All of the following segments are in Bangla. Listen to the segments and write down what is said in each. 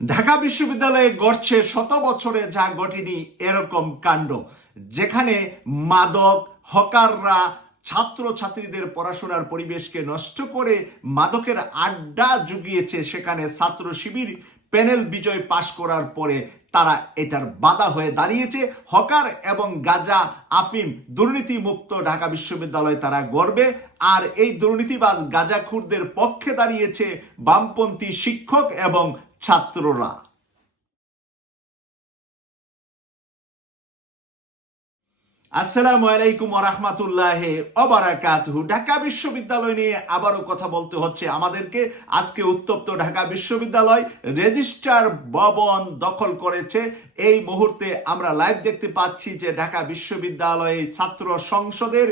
ঢাকা বিশ্ববিদ্যালয়ে গড়ছে শত বছরে যা ঘটেনি এরকম কাণ্ড, যেখানে মাদক, হকাররা ছাত্র ছাত্রীদের পড়াশোনার পরিবেশকে নষ্ট করে মাদকের আড্ডা জুগিয়েছে। সেখানে ছাত্র শিবির প্যানেল বিজয় পাশ করার পরে তারা এটার বাধা হয়ে দাঁড়িয়েছে। হকার এবং গাজা, আফিম দুর্নীতি মুক্ত ঢাকা বিশ্ববিদ্যালয় তারা গর্বে আর এই দুর্নীতিবাজ গাজাখুরদের পক্ষে দাঁড়িয়েছে বামপন্থী শিক্ষক এবং ছাত্ররা। আসসালামু আলাইকুম রহমতুল্লাহ ঢাকা বিশ্ববিদ্যালয় নিয়ে আবারও কথা বলতে হচ্ছে আমাদেরকে। আজকে উত্তপ্ত ঢাকা বিশ্ববিদ্যালয় রেজিস্ট্রার ভবন দখল করেছে। এই মুহূর্তে আমরা লাইভ দেখতে পাচ্ছি যে ঢাকা বিশ্ববিদ্যালয়ে ছাত্র সংসদের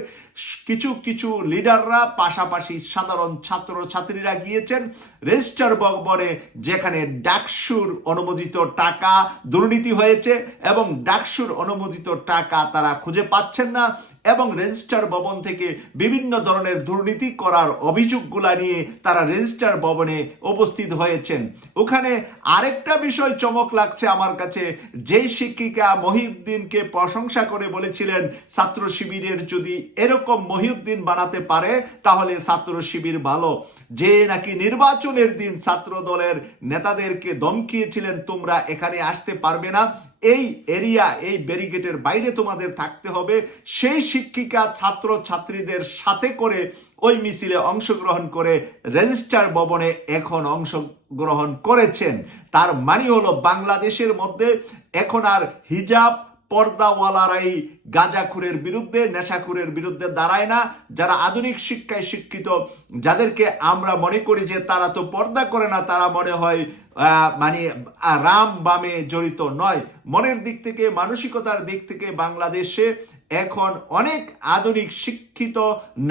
কিছু কিছু লিডাররা, পাশাপাশি সাধারণ ছাত্র ছাত্রীরা গিয়েছেন রেজিস্টার ভবনে যেখানে ডাকসুর অনুমোদিত টাকা দুর্নীতি হয়েছে এবং ডাকসুর অনুমোদিত টাকা তারা খুঁজে পাচ্ছেন না। এবং রেজিস্টার ভবন থেকে বিভিন্ন ধরনের দুর্নীতি করার অভিযোগগুলা নিয়ে তারা রেজিস্টার ভবনে উপস্থিত হয়েছেন। ওখানে আরেকটা বিষয় চমক লাগছে আমার কাছে। যেই শিক্ষিকা মহিউদ্দিনকে প্রশংসা করে বলেছিলেন, ছাত্র শিবিরের যদি এরকম মহিউদ্দিন বানাতে পারে, তাহলে ছাত্র শিবির ভালো। যে নাকি নির্বাচনের দিন ছাত্র দলের নেতাদেরকে ধমকিয়েছিলেন, তোমরা এখানে আসতে পারবে না। এই এরিয়া, এই ব্যারিগেটের বাইরে তোমাদের থাকতে হবে। সেই শিক্ষিকা, ছাত্র, ছাত্রীদের সাথে করে ওই মিছিলে অংশগ্রহণ করে রেজিস্টার ভবনে এখন অংশগ্রহণ করেছেন। তার মানে হলো বাংলাদেশের মধ্যে এখন আর হিজাব পর্দাওয়ালারাই গাঁজাখুরের বিরুদ্ধে, নেশাখুরের বিরুদ্ধে দাঁড়ায় না। যারা আধুনিক শিক্ষায় শিক্ষিত, যাদেরকে আমরা মনে করি যে তারা তো পর্দা করে না, তারা মনে হয় মানে রাম বামে জড়িত নয়। মনের দিক থেকে, মানসিকতার দিক থেকে বাংলাদেশে এখন অনেক আধুনিক শিক্ষিত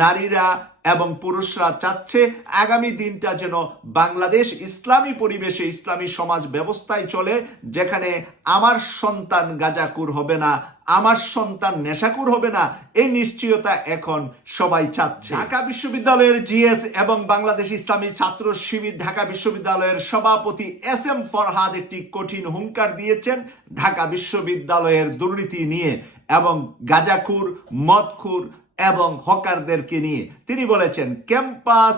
নারীরা এবং পুরুষরা চাচ্ছে আগামী দিনটা যেন বাংলাদেশ ইসলামী পরিবেশে ইসলামী সমাজ ব্যবস্থায় চলে, যেখানে আমার সন্তান গাজাকুর হবে না, আমার সন্তান নেশাকুর হবে না, এই নিশ্চয়তা এখন সবাই চাচ্ছে। ঢাকা বিশ্ববিদ্যালয়ের জিএস এবং বাংলাদেশ ইসলামী ছাত্র শিবির ঢাকা বিশ্ববিদ্যালয়ের সভাপতি এস এম ফরহাদ একটি কঠিন হুঙ্কার দিয়েছেন। ঢাকা বিশ্ববিদ্যালয়ের দুর্নীতি নিয়ে এবং গাজাখুর, মদখুর এবং হকারদেরকে নিয়ে। তিনি বলেছেন, ক্যাম্পাস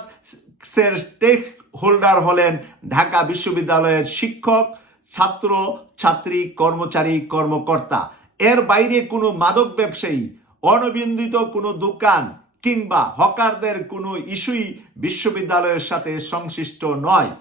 স্টেক হোল্ডার হলেন ঢাকা বিশ্ববিদ্যালয়ের শিক্ষক, ছাত্র, ছাত্রী, কর্মচারী, কর্মকর্তা। এর বাইরে কোনো মাদক ব্যবসায়ী অনবিন্দিত কোনো দোকান কিংবা হকারদের কোনো ইস্যুই বিশ্ববিদ্যালয়ের সাথে সংশ্লিষ্ট নয়।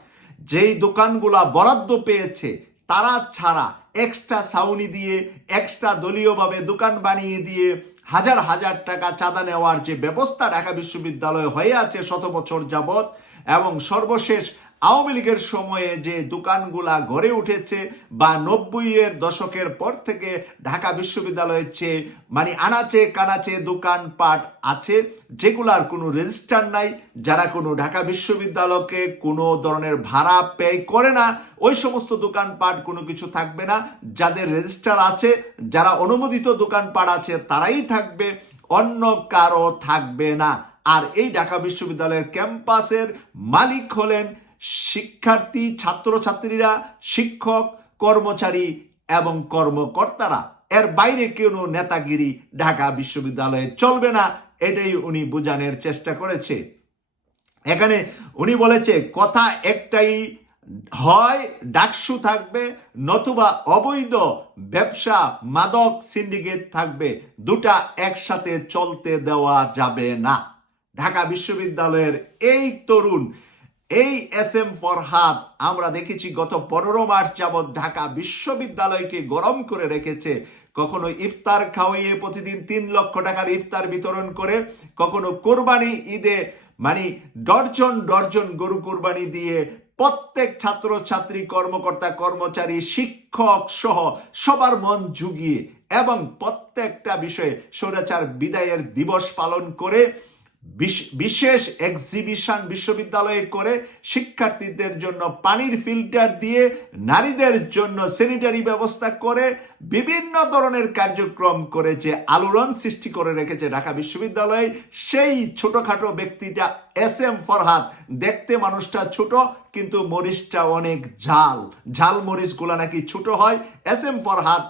যেই দোকানগুলা বরাদ্দ পেয়েছে, তারা ছাড়া এক্সট্রা সাউনি দিয়ে এক্সট্রা দলীয়ভাবে দোকান বানিয়ে দিয়ে হাজার হাজার টাকা চাঁদা নেওয়ার যে ব্যবস্থা ঢাকা বিশ্ববিদ্যালয়ে হয়ে আছে শত বছর যাবৎ এবং সর্বশেষ আওয়ামী লীগের সময়ে যে দোকানগুলা গড়ে উঠেছে বা নব্বই এর দশকের পর থেকে ঢাকা বিশ্ববিদ্যালয়ের চেয়ে মানে আনাচে কানাচে দোকানপাট আছে, যেগুলার কোনো রেজিস্টার নাই, যারা কোনো ঢাকা বিশ্ববিদ্যালয়কে কোনো ধরনের ভাড়া পে করে না, ওই সমস্ত দোকানপাট কোনো কিছু থাকবে না। যাদের রেজিস্টার আছে, যারা অনুমোদিত দোকানপাট আছে, তারাই থাকবে, অন্য কারও থাকবে না। আর এই ঢাকা বিশ্ববিদ্যালয়ের ক্যাম্পাসের মালিক হলেন শিক্ষার্থী, ছাত্রছাত্রীরা, শিক্ষক, কর্মচারী এবং কর্মকর্তারা। এর বাইরে কোনো নেতাগিরি ঢাকা বিশ্ববিদ্যালয়ে চলবে না, এটাই উনি বোঝানোর চেষ্টা করেছে। এখানে উনি বলেছে, কথা একটাই হয়, ডাকসু থাকবে নতুবা অবৈধ ব্যবসা, মাদক সিন্ডিকেট থাকবে, দুটা একসাথে চলতে দেওয়া যাবে না। ঢাকা বিশ্ববিদ্যালয়ের এই তরুণ এই এস এম ফরহাদ আমরা দেখেছি গত পনেরো মাস যাবৎ ঢাকা বিশ্ববিদ্যালয়কে গরম করে রেখেছে। কখনো ইফতার খাওয়িয়ে প্রতিদিন তিন লক্ষ টাকার ইফতার বিতরণ করে, কখনো কোরবানি ঈদে মানে ডর্জন ডর্জন গরু কোরবানি দিয়ে প্রত্যেক ছাত্র ছাত্রী কর্মকর্তা, কর্মচারী, শিক্ষক সহ সবার মন জুগিয়ে এবং প্রত্যেকটা বিষয়ে স্বৈরাচার বিদায়ের দিবস পালন করে বিশেষ এক্সিবিশন বিশ্ববিদ্যালয়ে করে শিক্ষার্থীদের জন্য পানির ফিল্টার দিয়ে নারীদের জন্য স্যানিটারি ব্যবস্থা করে বিভিন্ন ধরনের কার্যক্রম করে যে আলোড়ন সৃষ্টি করে রেখেছে ঢাকা বিশ্ববিদ্যালয়ে, সেই ছোটখাটো ব্যক্তিটা এস এম ফরহাদ দেখতে মানুষটা ছোট, কিন্তু মরিচটা অনেক ঝাল। ঝাল মরিচগুলা নাকি ছোট হয়। এস এম ফরহাদ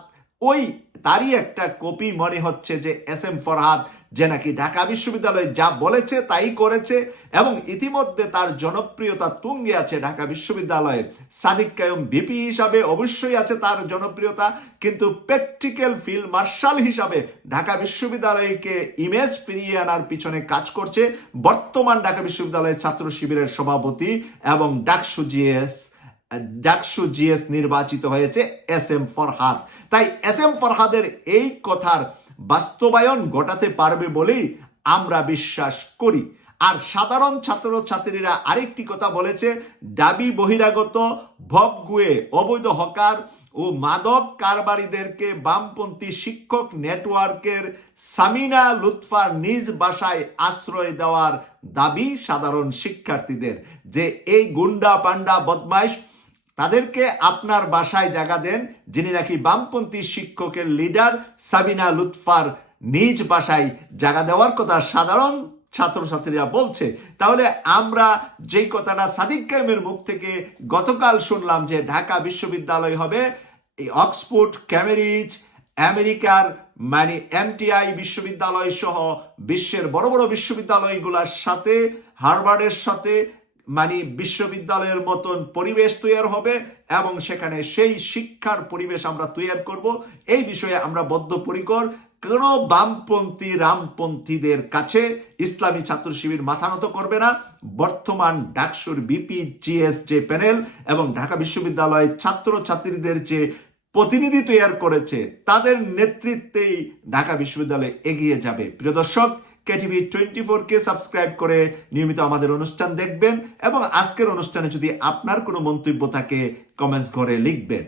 ওই তারই একটা কপি মনে হচ্ছে যে এস এম ফরহাদ যে নাকি ঢাকা বিশ্ববিদ্যালয়ে যা বলেছে তাই করেছে এবং ইতিমধ্যে তার জনপ্রিয়তা তুঙ্গে আছে ঢাকা বিশ্ববিদ্যালয়ে সাদিক কায়ুম বিপি হিসাবে অবশ্যই আছে তার জনপ্রিয়তা, কিন্তু প্র্যাকটিক্যাল ফিল্ড মার্শাল হিসাবে ঢাকা বিশ্ববিদ্যালয়কে ইমেজ ফিরিয়ে আনার পিছনে কাজ করছে বর্তমান ঢাকা বিশ্ববিদ্যালয়ের ছাত্র শিবিরের সভাপতি এবং ডাকসু জিএস ডাকসু জিএস নির্বাচিত হয়েছে এস এম ফরহাদ। তাই এস এম ফরহাদের এই কথার বাস্তবায়ন ঘটাতে পারবে বলেই আমরা বিশ্বাস করি। আর সাধারণ ছাত্রছাত্রীরা আরেকটি কথা বলেছে, দাবি বহিরাগত ভবগুয়ে অবৈধ হকার ও মাদক কারবারিদেরকে বামপন্থী শিক্ষক নেটওয়ার্কের সামিনা লুৎফার নিজ বাসায় আশ্রয় দেওয়ার দাবি সাধারণ শিক্ষার্থীদের। যে এই গুন্ডা পান্ডা বদমাইশ তাদেরকে আপনার বাসায় জায়গা দেন, যিনি নাকি বামপন্থী শিক্ষকের লিডার সাবিনা লুৎফার নিজ বাসায় জায়গা দেওয়ার কথা সাধারণ ছাত্রছাত্রীরা বলছে। তাহলে আমরা যেই কথাটা সাদিক কায়েমের মুখ থেকে গতকাল শুনলাম যে ঢাকা বিশ্ববিদ্যালয় হবে, এই অক্সফোর্ড ক্যামেরিজ আমেরিকার মানে এমটিআই বিশ্ববিদ্যালয় সহ বিশ্বের বড় বড় বিশ্ববিদ্যালয়গুলোর সাথে, হার্ভার্ডের সাথে মানে বিশ্ববিদ্যালয়ের মতন পরিবেশ তৈরি হবে এবং সেখানে সেই শিক্ষার পরিবেশ আমরা তৈরি করব। এই বিষয়ে আমরা বদ্ধপরিকর কোন বামপন্থী, রামপন্থীদের কাছে ইসলামী ছাত্র শিবির মাথা নত করবে না। বর্তমান ডাকসুর বিপি জিএস যে প্যানেল এবং ঢাকা বিশ্ববিদ্যালয়ের ছাত্র ছাত্রীদের যে প্রতিনিধি তৈরি করেছে, তাদের নেতৃত্বেই ঢাকা বিশ্ববিদ্যালয় এগিয়ে যাবে। প্রিয় দর্শক কেটিভি টোয়েন্টি ফোর কে সাবস্ক্রাইব করে নিয়মিত আমাদের অনুষ্ঠান দেখবেন এবং আজকের অনুষ্ঠানে যদি আপনার কোনো মন্তব্য থাকে কমেন্টস করে লিখবেন।